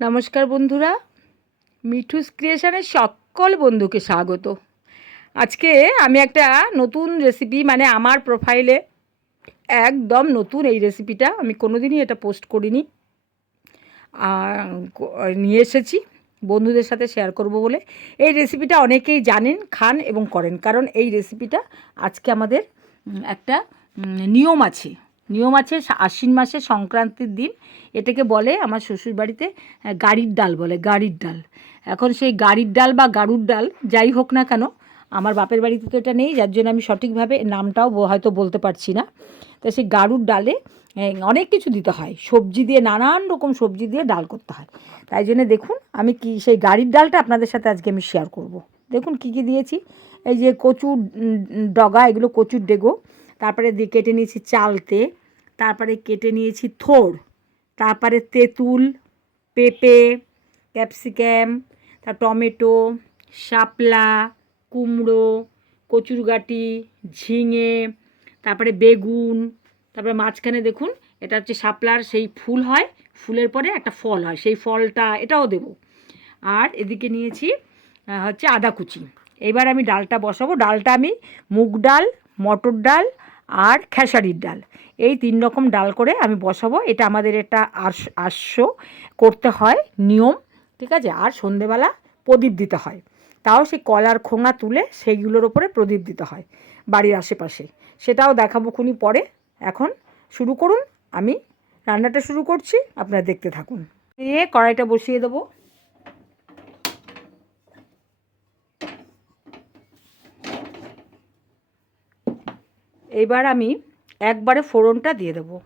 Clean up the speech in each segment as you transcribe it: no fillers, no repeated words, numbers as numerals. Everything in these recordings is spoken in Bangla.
নমস্কার বন্ধুরা, মিঠুস ক্রিয়েশনের সকল বন্ধুকে স্বাগত। আজকে আমি একটা নতুন রেসিপি, মানে আমার প্রোফাইলে একদম নতুন এই রেসিপিটা, আমি কোনোদিনই এটা পোস্ট করিনি, নিয়ে এসেছি বন্ধুদের সাথে শেয়ার করব বলে। এই রেসিপিটা অনেকেই জানেন, খান এবং করেন, কারণ এই রেসিপিটা আজকে আমাদের একটা নিয়ম আছে। আশ্বিন মাসে সংক্রান্তির দিন এটাকে বলে আমার শ্বশুরবাড়িতে গাড়ির ডাল বলে, গাড়ির ডাল। এখন সেই গাড়ির ডাল বা গারুর ডাল যাই হোক না কেন, আমার বাপের বাড়িতে তো এটা নেই, যার জন্য আমি সঠিকভাবে নামটাও হয়তো বলতে পারছি না। তো সেই গারুর ডালে অনেক কিছু দিতে হয়, সবজি দিয়ে, নানান রকম সবজি দিয়ে ডাল করতে হয়। তাই জন্য দেখুন আমি সেই গাড়ির ডালটা আপনাদের সাথে আজকে আমি শেয়ার করব। দেখুন কী কী দিয়েছি। এই যে কচুর ডগা, এগুলো কচুর ডেগো, তারপরে কেটে নিয়েছি চালতে, তারপরে কেটে নিয়েছি থোড়, তারপরে তেঁতুল, পেঁপে, ক্যাপসিকাম, তার টমেটো, শাপলা, কুমড়ো, কচুরগাঁটি, ঝিঙে, তারপরে বেগুন, তারপরে মাঝখানে দেখুন এটা হচ্ছে শাপলার সেই ফুল হয়, ফুলের পরে একটা ফল হয়, সেই ফলটা এটাও দেব। আর এদিকে নিয়েছি হচ্ছে আদা কুচি। এবার আমি ডালটা বসাবো। ডালটা আমি মুগ ডাল, মটর ডাল আর খেসারির ডাল, এই 3 রকম ডাল করে আমি বসাবো। এটা আমাদের একটা আস্য করতে হয় নিয়ম, ঠিক আছে। আর সন্ধেবেলা প্রদীপ দিতে হয়, তাও সেই কলার খোঙা তুলে সেইগুলোর ওপরে প্রদীপ দিতে হয় বাড়ির আশেপাশে, সেটাও দেখাবো খুনি পরে। এখন শুরু করুন, আমি রান্নাটা শুরু করছি, আপনারা দেখতে থাকুন। কড়াইটা বসিয়ে দেবো। এইবার আমি একবারে ফোড়নটা দিয়ে দেবো।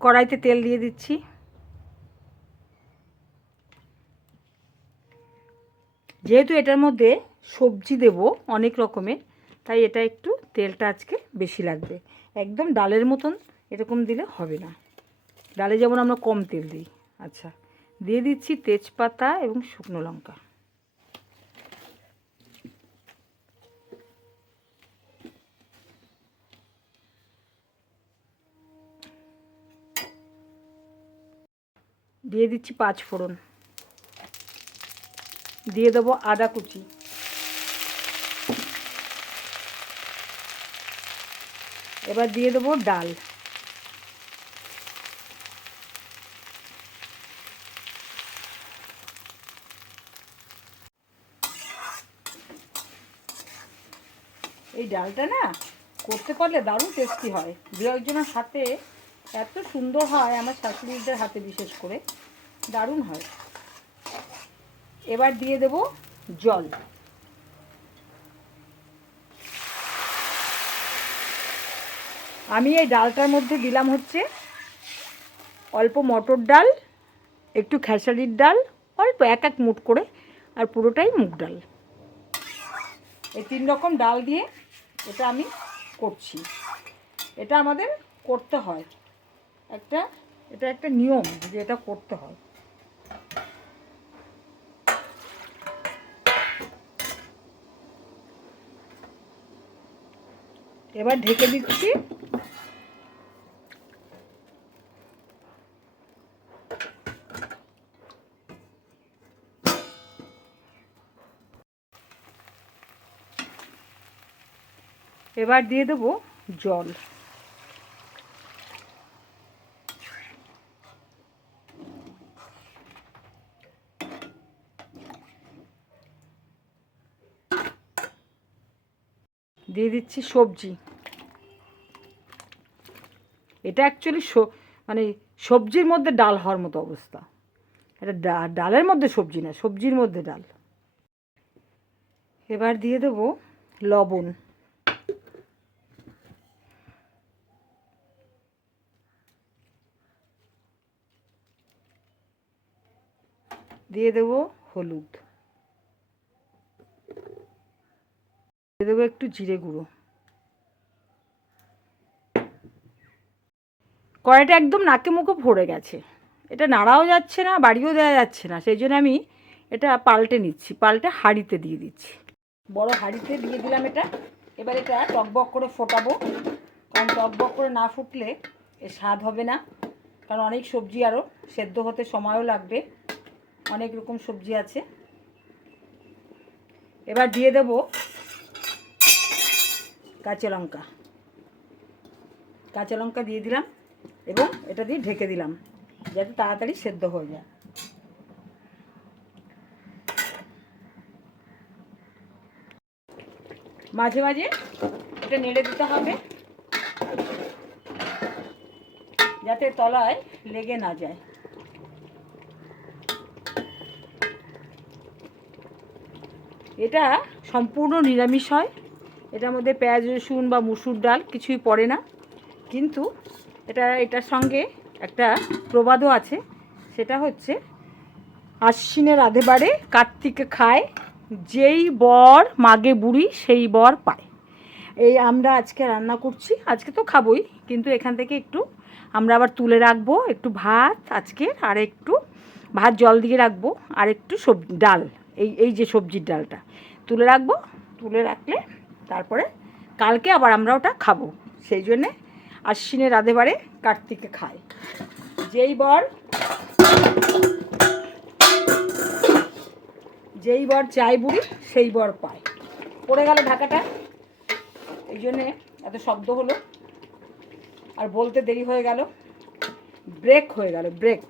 কড়াইতে তেল দিয়ে দিচ্ছি। যেহেতু এটার মধ্যে সবজি দেব অনেক রকমের, তাই এটা একটু তেলটা আজকে বেশি লাগবে। একদম ডালের মতন এরকম দিলে হবে না, ডালে যেমন আমরা কম তেল দিই। আচ্ছা, দিয়ে দিচ্ছি তেজপাতা এবং শুকনো লঙ্কা। দিয়ে দিচ্ছি 5 ফোড়ন। দিয়ে দেবো আদা কুচি। এবার দিয়ে দেবো ডাল। এই ডালটা না করতে পারলে দারুণ টেস্টি হয়, দু একজনের হাতে এত সুন্দর হয়, আমার শাশুড়িদের হাতে বিশেষ করে দারুণ হয়। এবার দিয়ে দেব জল। আমি এই ডালটার মধ্যে দিলাম হচ্ছে অল্প মটর ডাল, একটু খেসারির ডাল, অল্প এক মুঠ করে, আর পুরোটাই মুগ ডাল। এই 3 রকম ডাল দিয়ে এটা আমি করছি। এটা আমাদের করতে হয়, এটা একটা নিয়ম যে এটা করতে হয়। এবার ঢেকে দিচ্ছি। এবার দিয়ে দেবো জল। দিয়ে দিচ্ছি সবজি। এটা অ্যাকচুয়ালি মানে সবজির মধ্যে ডাল হওয়ার মতো অবস্থা। এটা ডালের মধ্যে সবজি না, সবজির মধ্যে ডাল। এবার দিয়ে দেবো লবণ। দিয়ে দেবো হলুদ। দিয়ে দেবো একটু জিরে গুঁড়ো। কড়াইটা একদম নাকে মুখে ভরে গেছে, এটা নাড়াও যাচ্ছে না, বাড়িও দেওয়া যাচ্ছে না, সেই জন্য আমি এটা পাল্টে নিচ্ছি, পাল্টে হাঁড়িতে দিয়ে দিচ্ছি। বড় হাঁড়িতে দিয়ে দিলাম এটা। এবার এটা টকবক করে ফোটাবো, কারণ টকবক করে না ফুটলে এর স্বাদ হবে না। কারণ অনেক সবজি আরও সেদ্ধ হতে সময়ও লাগবে, অনেক রকম সবজি আছে। এবার দিয়ে দেব কাঁচা লঙ্কা। কাঁচা লঙ্কা দিয়ে দিলাম এবং এটা দিয়ে ঢেকে দিলাম যাতে তাড়াতাড়ি সেদ্ধ হয়ে যায়। মাঝে মাঝে এটা নেড়ে দিতে হবে যাতে তলায় লেগে না যায়। এটা সম্পূর্ণ নিরামিষ হয়, এটার মধ্যে পেঁয়াজ রসুন বা মুসুর ডাল কিছুই পড়ে না, কিন্তু এটার সঙ্গে একটা প্রবাদও আছে, সেটা হচ্ছে আশ্বিনের রাধে বারে কার্তিকে খায়, যেই বর মাগে বুড়ি সেই বর পায়। এই আমরা আজকে রান্না করছি, আজকে তো খাবোই, কিন্তু এখান থেকে একটু আমরা আবার তুলে রাখবো একটু ভাত আজকে, আর একটু ভাত জল দিয়ে রাখবো, আর একটু সবজি ডাল, এই যে সবজির ডালটা তুলে রাখবো। তুলে রাখলে তারপরে কালকে আবার আমরা ওটা খাবো। সেই জন্যে আশ্বিনের রাধে বারে কার্তিকে খায়, যেই বর চায় বুড়ি সেই বর পায়। পড়ে গেল ঢাকাটা, এই জন্যে এত শব্দ হলো, আর বলতে দেরি হয়ে গেল, ব্রেক হয়ে গেল, ব্রেক।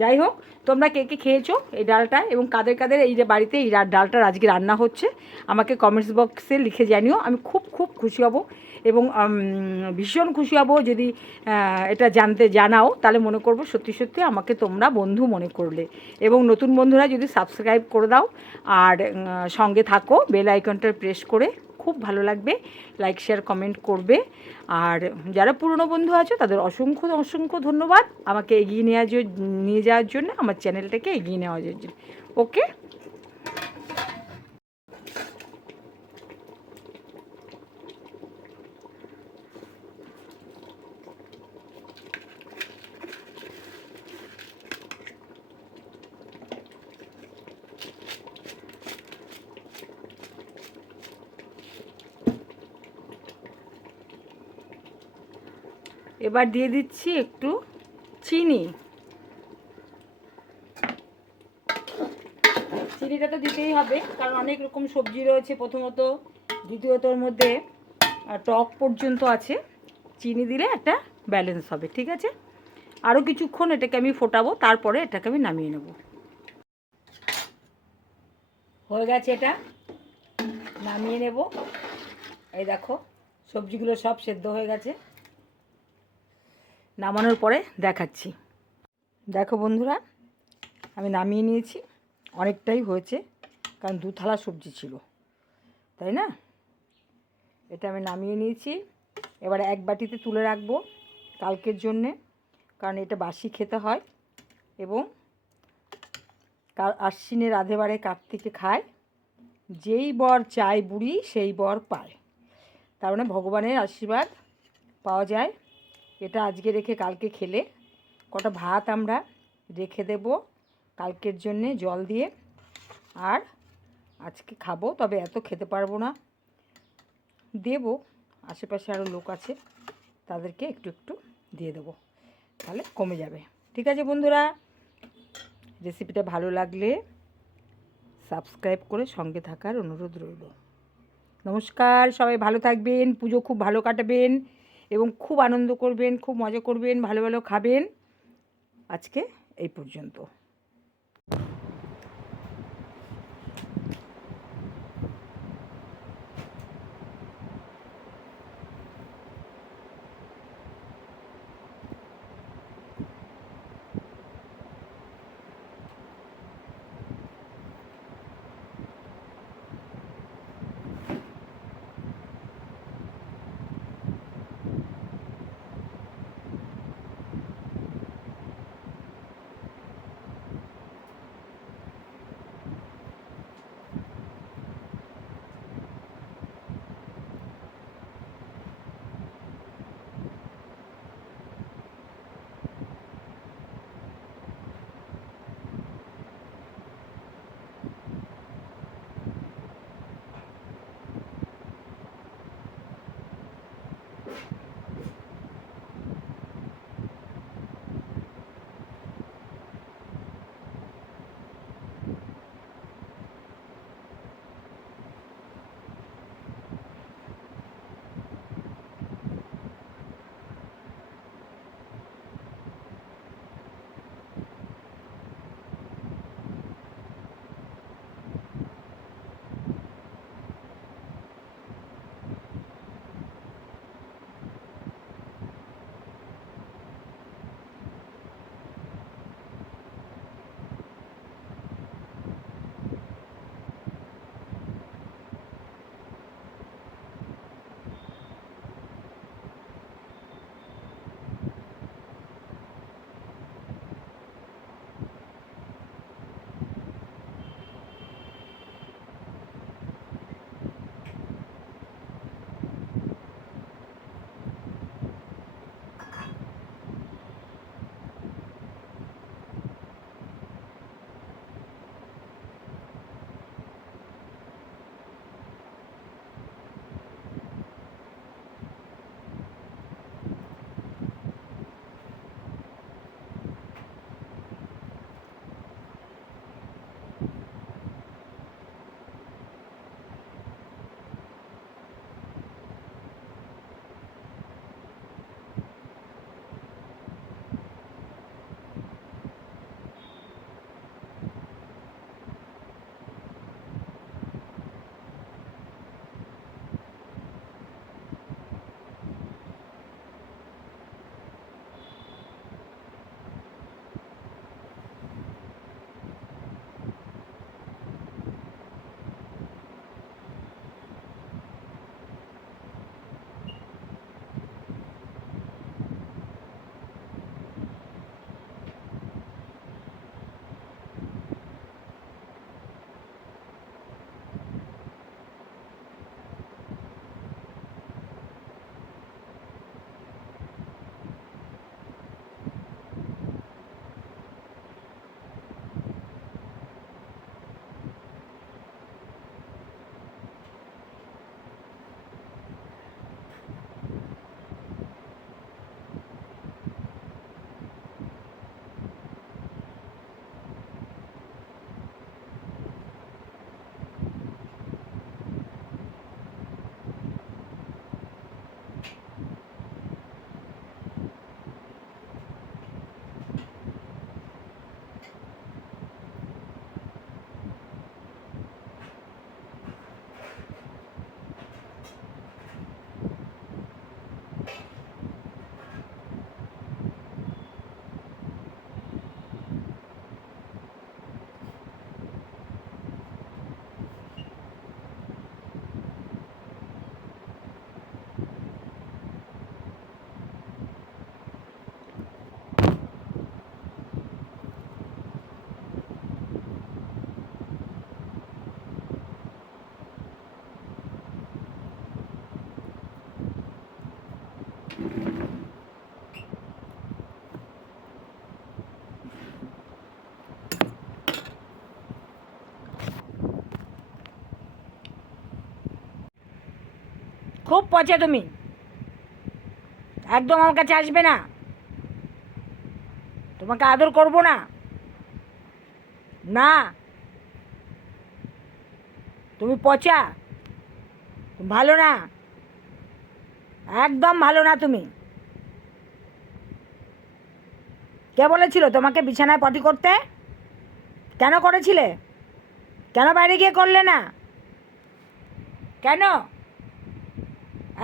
যাই হোক, তোমরা কে কে খেয়েছো এই ডালটা, এবং কাদের কাদের এই যে বাড়িতে এই ডালটার আজকে রান্না হচ্ছে আমাকে কমেন্টস বক্সে লিখে জানিও। আমি খুব খুব খুশি হব এবং ভীষণ খুশি হব যদি এটা জানাও, তাহলে মনে করবো সত্যি সত্যি আমাকে তোমরা বন্ধু মনে করলে। এবং নতুন বন্ধুরা যদি সাবস্ক্রাইব করে দাও আর সঙ্গে থাকো বেল আইকনটা প্রেস করে, খুব ভালো লাগবে। লাইক শেয়ার কমেন্ট করবে। আর যারা পুরনো বন্ধু আছো তাদের অসংখ্য অসংখ্য ধন্যবাদ আমাকে এগিয়ে নিয়ে যাওয়ার জন্য, আমার চ্যানেলটাকে এগিয়ে নেওয়ার জন্য। ওকে, এবার দিয়ে দিচ্ছি একটু চিনি। চিনিটা তো দিতেই হবে, কারণ অনেক রকম সবজি রয়েছে প্রথমত, দ্বিতীয়তর মধ্যে টক পর্যন্ত আছে। চিনি দিলে একটা ব্যালেন্স হবে, ঠিক আছে। আরও কিছুক্ষণ এটাকে আমি ফোটাবো, তারপরে এটাকে আমি নামিয়ে নেব। হয়ে গেছে, এটা নামিয়ে নেব। এই দেখো সবজিগুলো সব সেদ্ধ হয়ে গেছে, নামানোর পরে দেখাচ্ছি। দেখো বন্ধুরা, আমি নামিয়ে নিয়েছি, অনেকটাই হয়েছে, কারণ 2 থালা সবজি ছিল, তাই না। এটা আমি নামিয়ে নিয়েছি, এবার এক বাটিতে তুলে রাখবো কালকের জন্যে, কারণ এটা বাসি খেতে হয়। এবং আশ্বিনের রাধে বারে কার্তিকে খায়, যেই বর চায় বুড়ি সেই বর পায়, তার মানে ভগবানের আশীর্বাদ পাওয়া যায়। এটা আজকে রেখে কালকে খেলে, কটা ভাত আমরা রেখে দেব কালকের জন্যে জল দিয়ে, আর আজকে খাবো, তবে এত খেতে পারবো না, দেব আশেপাশে আরও লোক আছে তাদেরকে একটু একটু দিয়ে দেবো, তাহলে কমে যাবে। ঠিক আছে বন্ধুরা, রেসিপিটা ভালো লাগলে সাবস্ক্রাইব করে সঙ্গে থাকার অনুরোধ রইল। নমস্কার, সবাই ভালো থাকবেন, পুজো খুব ভালো কাটাবেন এবং খুব আনন্দ করবেন, খুব মজা করবেন, ভালো ভালো খাবেন। আজকে এই পর্যন্ত। খুব পচা তুমি, একদম আমার কাছে আসবে না, তোমাকে আদর করব না, না তুমি পচা, ভালো না, একদম ভালো না তুমি। কে বলেছিল তোমাকে বিছানায় পটি করতে? কেন করেছিলে? কেন বাইরে গিয়ে করলে না? কেন?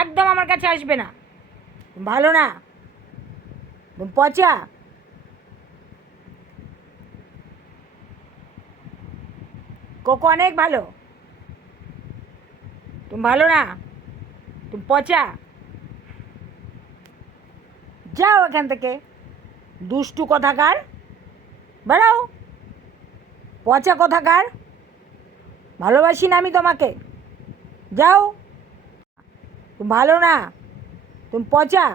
একদম আমার কাছে আসবে না, ভালো না, তুমি পচা। কোকো অনেক ভালো, তুমি ভালো না, তুমি পচা। যাও এখান থেকে, দুষ্টু কথাকার, বেড়াও, পচা কথাকার, ভালোবাসি না আমি তোমাকে, যাও, তুমি ভালো না, তুমি পচা।